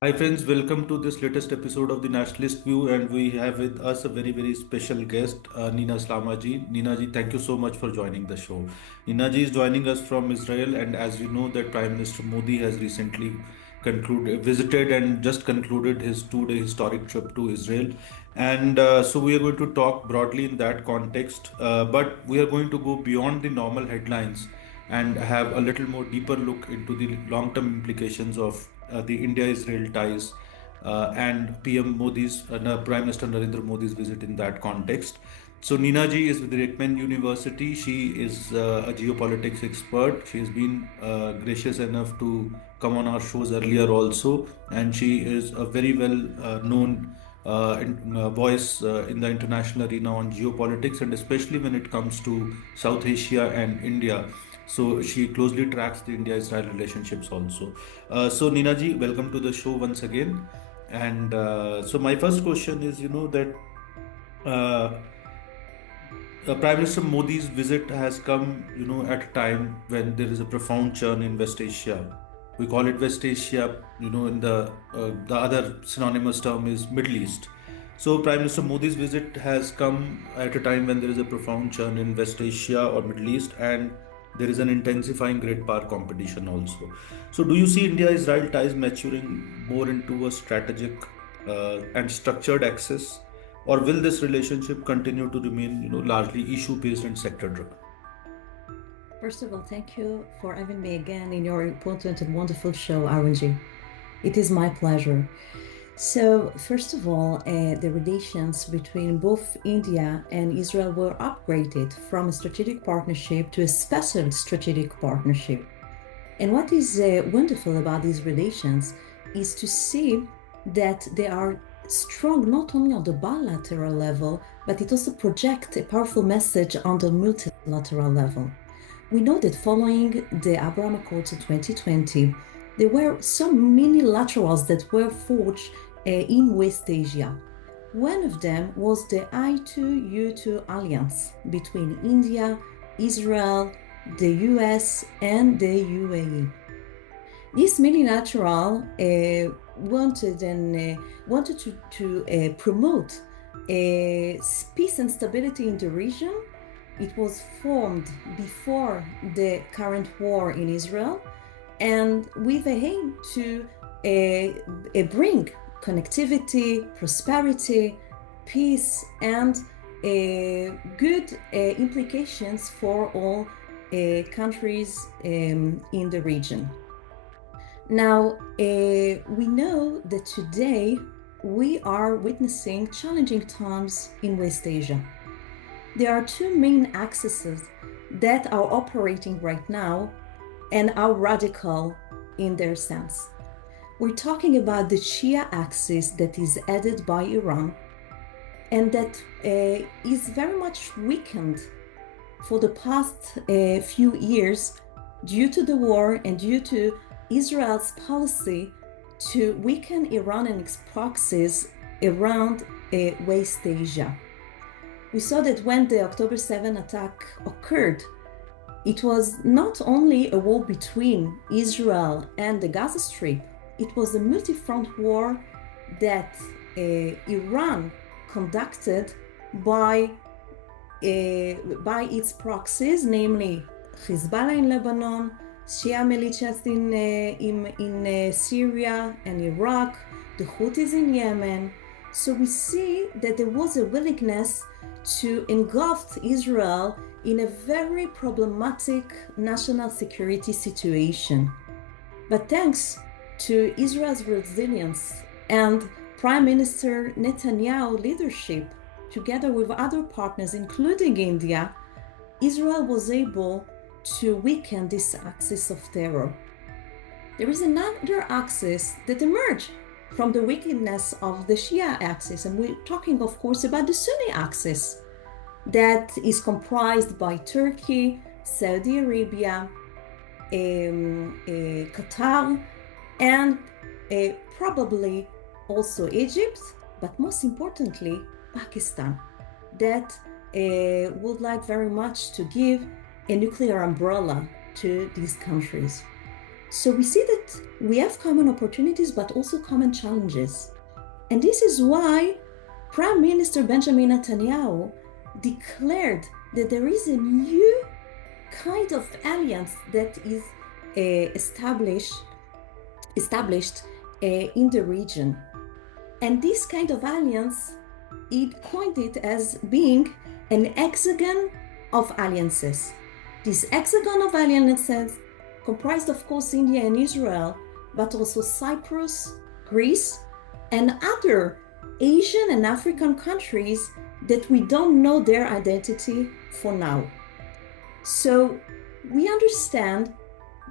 Hi friends, welcome to this latest episode of the Nationalist View, and we have with us a very special guest, Nina Slama ji. Nina ji, thank you so much for joining the show. Nina ji is joining us from Israel, and as we know that Prime Minister Modi has recently visited and just concluded his two-day historic trip to Israel, and so we are going to talk broadly in that context, but we are going to go beyond the normal headlines and have a little more deeper look into the long-term implications of the India-Israel ties and Prime Minister Narendra Modi's visit in that context. So Nina ji is with Reichman University. She is a geopolitics expert. She has been gracious enough to come on our shows earlier also, and she is a very well known voice in the international arena on geopolitics, and especially when it comes to South Asia and India. So she closely tracks the India-Israel relationships also. So Nina ji, welcome to the show once again. And so my first question is, that uh, Prime Minister Modi's visit has come, at a time when there is a profound churn in West Asia. We call it West Asia, in the other synonymous term is Middle East. So Prime Minister Modi's visit has come at a time when there is a profound churn in West Asia or Middle East, and there is an intensifying great power competition also. So do you see India-Israel ties maturing more into a strategic and structured axis? Or will this relationship continue to remain, largely issue-based and sector-driven? First of all, thank you for having me again in your important and wonderful show, RNG. It is my pleasure. So, first of all, the relations between both India and Israel were upgraded from a strategic partnership to a special strategic partnership. And what is wonderful about these relations is to see that they are strong not only on the bilateral level, but it also projects a powerful message on the multilateral level. We know that following the Abraham Accords in 2020, there were so many laterals that were forged in West Asia. One of them was the I2U2 alliance between India, Israel, the US, and the UAE. This multilateral wanted to promote peace and stability in the region. It was formed before the current war in Israel, and with a aim to bring connectivity, prosperity, peace, and good implications for all countries in the region. Now, we know that today we are witnessing challenging times in West Asia. There are two main axes that are operating right now and are radical in their sense. We're talking about the Shia axis that is headed by Iran and that is very much weakened for the past few years due to the war and due to Israel's policy to weaken Iran and its proxies around West Asia. We saw that when the October 7 attack occurred, it was not only a war between Israel and the Gaza Strip, it was a multi-front war that Iran conducted by its proxies, namely Hezbollah in Lebanon, Shia militias in Syria and Iraq, the Houthis in Yemen. So we see that there was a willingness to engulf Israel in a very problematic national security situation. But thanks to Israel's resilience and Prime Minister Netanyahu leadership, together with other partners, including India, Israel was able to weaken this axis of terror. There is another axis that emerged from the wickedness of the Shia axis, and we're talking, of course, about the Sunni axis that is comprised by Turkey, Saudi Arabia, Qatar, and probably also Egypt, but most importantly, Pakistan, that would like very much to give a nuclear umbrella to these countries. So we see that we have common opportunities, but also common challenges. And this is why Prime Minister Benjamin Netanyahu declared that there is a new kind of alliance that is established in the region. And this kind of alliance, it coined it as being an hexagon of alliances. This hexagon of alliances comprised, of course, India and Israel, but also Cyprus, Greece, and other Asian and African countries that we don't know their identity for now. So we understand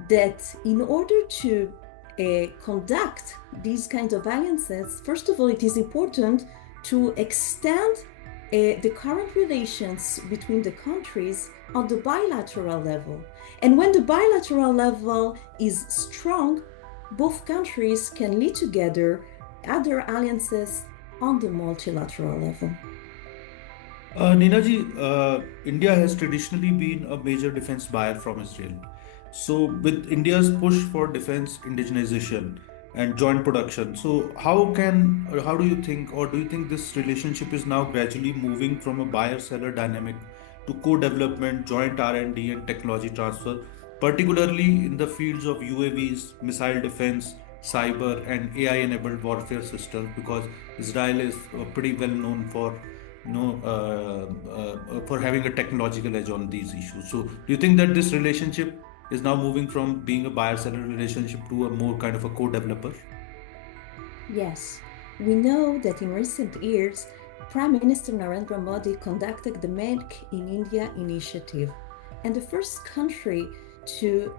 that in order to conduct these kinds of alliances, first of all, it is important to extend the current relations between the countries on the bilateral level. And when the bilateral level is strong, both countries can lead together other alliances on the multilateral level. India has traditionally been a major defense buyer from Israel. So, with India's push for defense indigenization and joint production, so how do you think, or do you think this relationship is now gradually moving from a buyer-seller dynamic to co-development, joint R&D, and technology transfer, particularly in the fields of UAVs, missile defense, cyber, and AI-enabled warfare systems? Because Israel is pretty well known for for having a technological edge on these issues. So, do you think that this relationship is now moving from being a buyer-seller relationship to a more kind of a co-developer? Yes, we know that in recent years, Prime Minister Narendra Modi conducted the Make in India initiative. And the first country to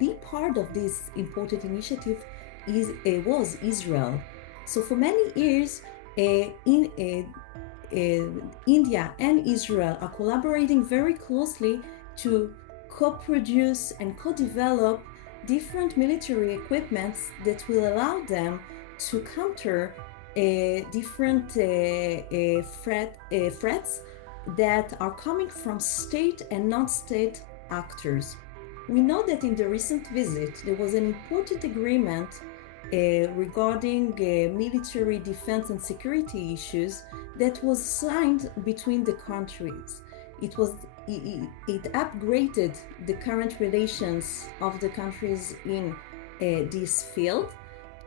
be part of this important initiative was Israel. So for many years, India and Israel are collaborating very closely to co-produce and co-develop different military equipments that will allow them to counter different threats that are coming from state and non-state actors. We know that in the recent visit, there was an important agreement regarding military defense and security issues that was signed between the countries. It upgraded the current relations of the countries in this field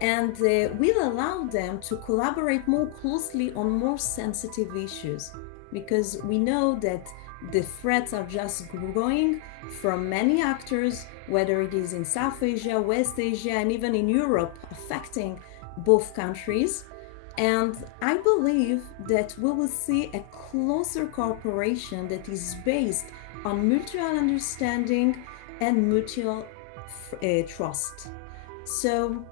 and will allow them to collaborate more closely on more sensitive issues, because we know that the threats are just growing from many actors, whether it is in South Asia, West Asia, and even in Europe, affecting both countries. And I believe that we will see a closer cooperation that is based on mutual understanding and mutual trust. So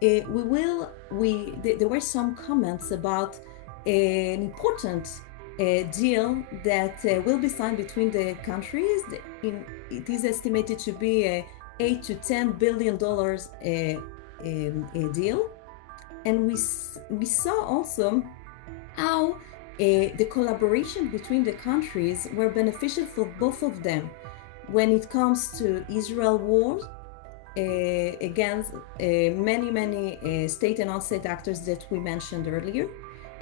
there were some comments about an important deal that will be signed between the countries. It is estimated to be a $8 to $10 billion deal. And we saw also how the collaboration between the countries were beneficial for both of them when it comes to Israel wars against many state and non-state actors that we mentioned earlier,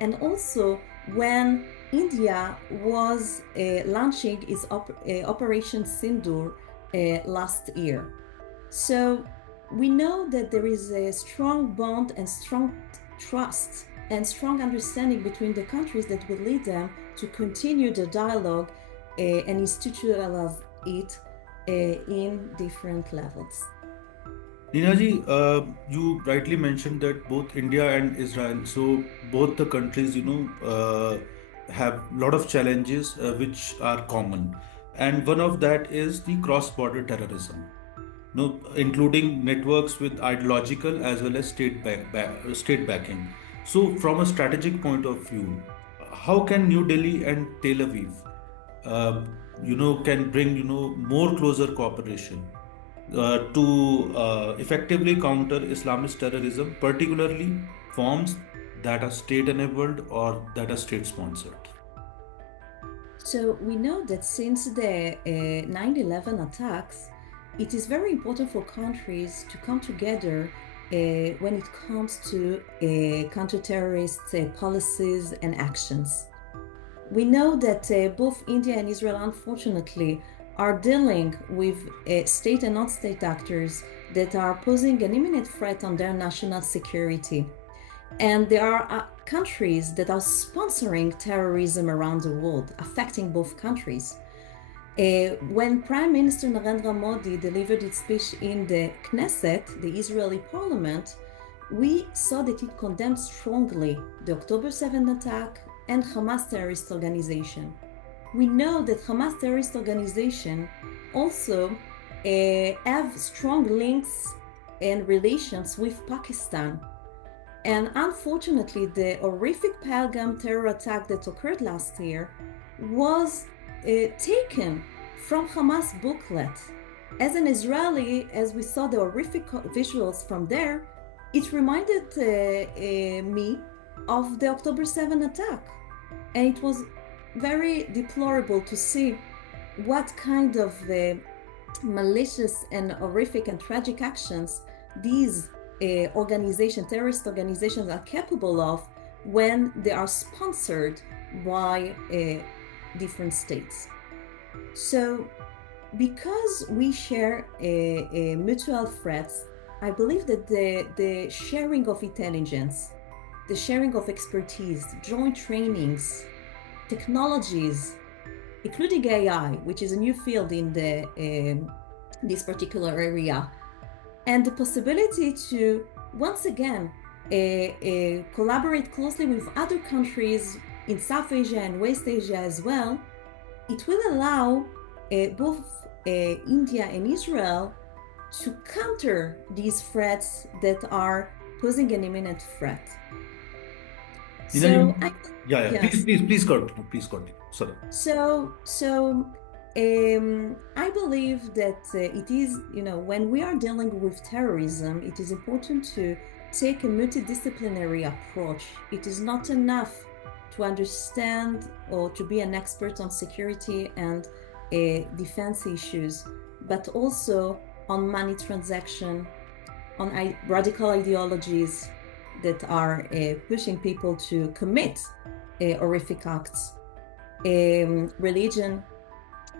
and also when India was launching its Operation Sindoor last year. So we know that there is a strong bond and strong trust and strong understanding between the countries that will lead them to continue the dialogue and institutionalize it in different levels. Ninaji, you rightly mentioned that both India and Israel, so both the countries, have a lot of challenges which are common, and one of that is the cross-border terrorism. No, including networks with ideological as well as state backing. So, from a strategic point of view, how can New Delhi and Tel Aviv, uh, can bring more closer cooperation to effectively counter Islamist terrorism, particularly forms that are state-enabled or that are state-sponsored? So we know that since the 9/11 attacks, it is very important for countries to come together when it comes to counter-terrorist policies and actions. We know that both India and Israel, unfortunately, are dealing with state and non-state actors that are posing an imminent threat on their national security. And there are countries that are sponsoring terrorism around the world, affecting both countries. When Prime Minister Narendra Modi delivered his speech in the Knesset, the Israeli parliament, we saw that it condemned strongly the October 7 attack and Hamas terrorist organization. We know that Hamas terrorist organization also have strong links and relations with Pakistan. And unfortunately, the horrific Pahalgam terror attack that occurred last year was taken from Hamas booklet. As an Israeli, as we saw the horrific visuals from there, it reminded me of the October 7 attack. And it was very deplorable to see what kind of malicious and horrific and tragic actions these terrorist organizations are capable of when they are sponsored by different states. So because we share mutual threats, I believe that the sharing of intelligence, the sharing of expertise, joint trainings, technologies, including AI, which is a new field in this particular area, and the possibility to, once again, collaborate closely with other countries in South Asia and West Asia as well, it will allow both India and Israel to counter these threats that are posing an imminent threat. Nina, So, yeah. yes. Please continue. Please continue. Sorry. I believe that it is, when we are dealing with terrorism, it is important to take a multidisciplinary approach. It is not enough to understand or to be an expert on security and defense issues, but also on money transaction, on radical ideologies that are pushing people to commit horrific acts, religion,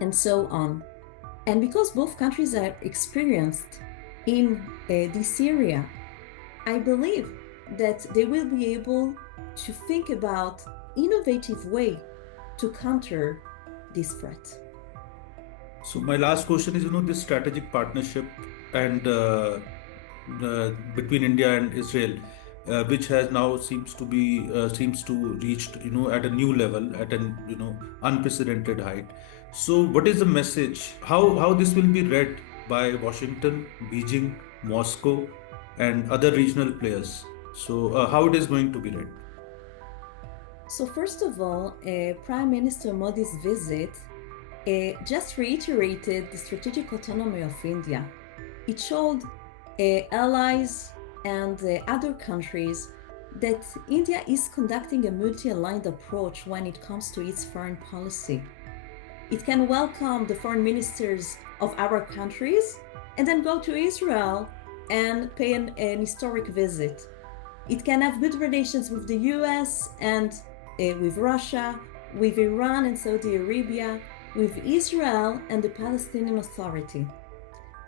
and so on. And because both countries are experienced in this area, I believe that they will be able to think about innovative way to counter this threat. So my last question is, this strategic partnership and between India and Israel, which has now seems to reached at a new level, at an unprecedented height. So what is the message? How this will be read by Washington, Beijing, Moscow, and other regional players? So how it is going to be read? So first of all, Prime Minister Modi's visit just reiterated the strategic autonomy of India. It showed allies and other countries that India is conducting a multi-aligned approach when it comes to its foreign policy. It can welcome the foreign ministers of our countries and then go to Israel and pay an historic visit. It can have good relations with the US and with Russia, with Iran and Saudi Arabia, with Israel and the Palestinian Authority.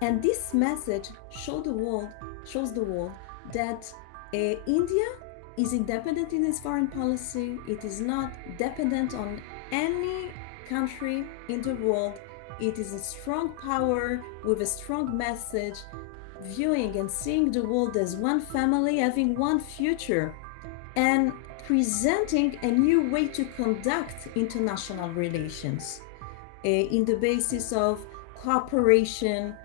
And this message shows the world that India is independent in its foreign policy. It is not dependent on any country in the world. It is a strong power with a strong message, viewing and seeing the world as one family, having one future, and presenting a new way to conduct international relations in the basis of cooperation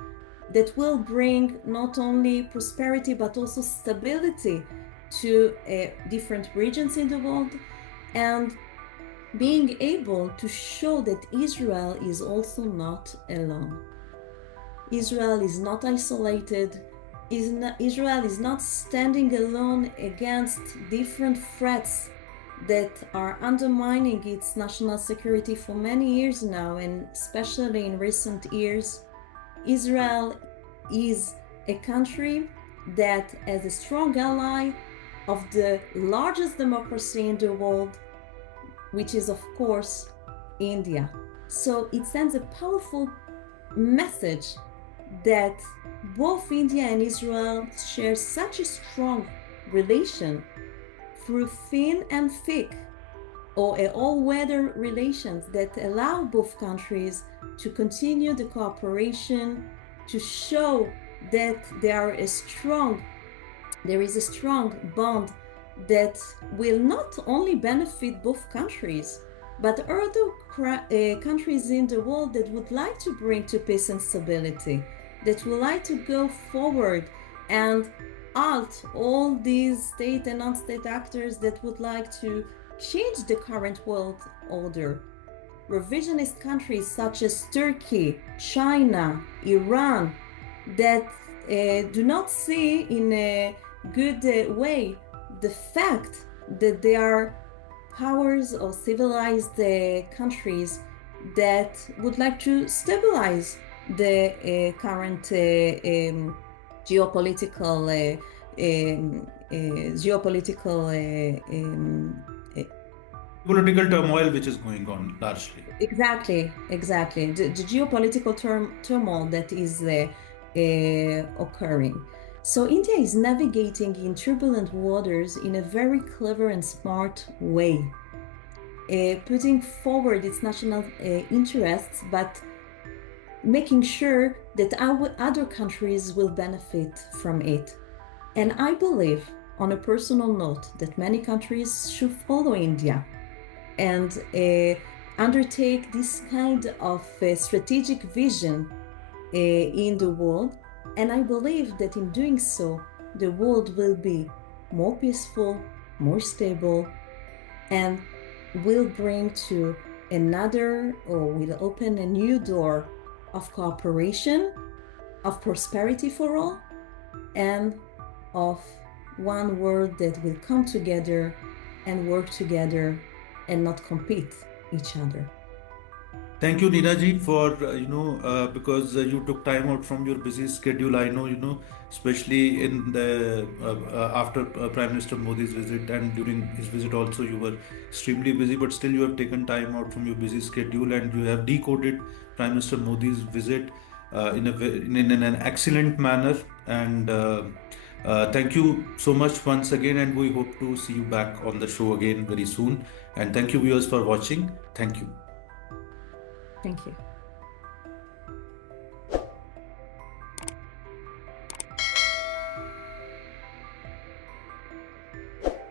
that will bring not only prosperity but also stability to different regions in the world, and being able to show that Israel is also not alone. Israel is not isolated. Israel is not standing alone against different threats that are undermining its national security for many years now, and especially in recent years. Israel is a country that has a strong ally of the largest democracy in the world, which is, of course, India. So it sends a powerful message that both India and Israel share such a strong relation through thin and thick, or all-weather relations that allow both countries to continue the cooperation, to show that there is a strong bond that will not only benefit both countries, but other countries in the world that would like to bring to peace and stability, that would like to go forward and halt all these state and non-state actors that would like to change the current world order. Revisionist countries such as Turkey, China, Iran, that do not see in a good way the fact that they are powers or civilized countries that would like to stabilize the current geopolitical Political turmoil which is going on largely. Exactly. The geopolitical turmoil that is occurring. So India is navigating in turbulent waters in a very clever and smart way, putting forward its national interests, but making sure that our other countries will benefit from it. And I believe, on a personal note, that many countries should follow India and undertake this kind of strategic vision in the world. And I believe that in doing so, the world will be more peaceful, more stable, and will bring to another, or will open a new door of cooperation, of prosperity for all, and of one world that will come together and work together and not compete each other. Thank you, Neena ji, for because you took time out from your busy schedule. I know, especially in the after Prime Minister Modi's visit and during his visit also, you were extremely busy. But still, you have taken time out from your busy schedule and you have decoded Prime Minister Modi's visit in an excellent manner. And thank you so much once again. And we hope to see you back on the show again very soon. And thank you, viewers, for watching. Thank you. Thank you.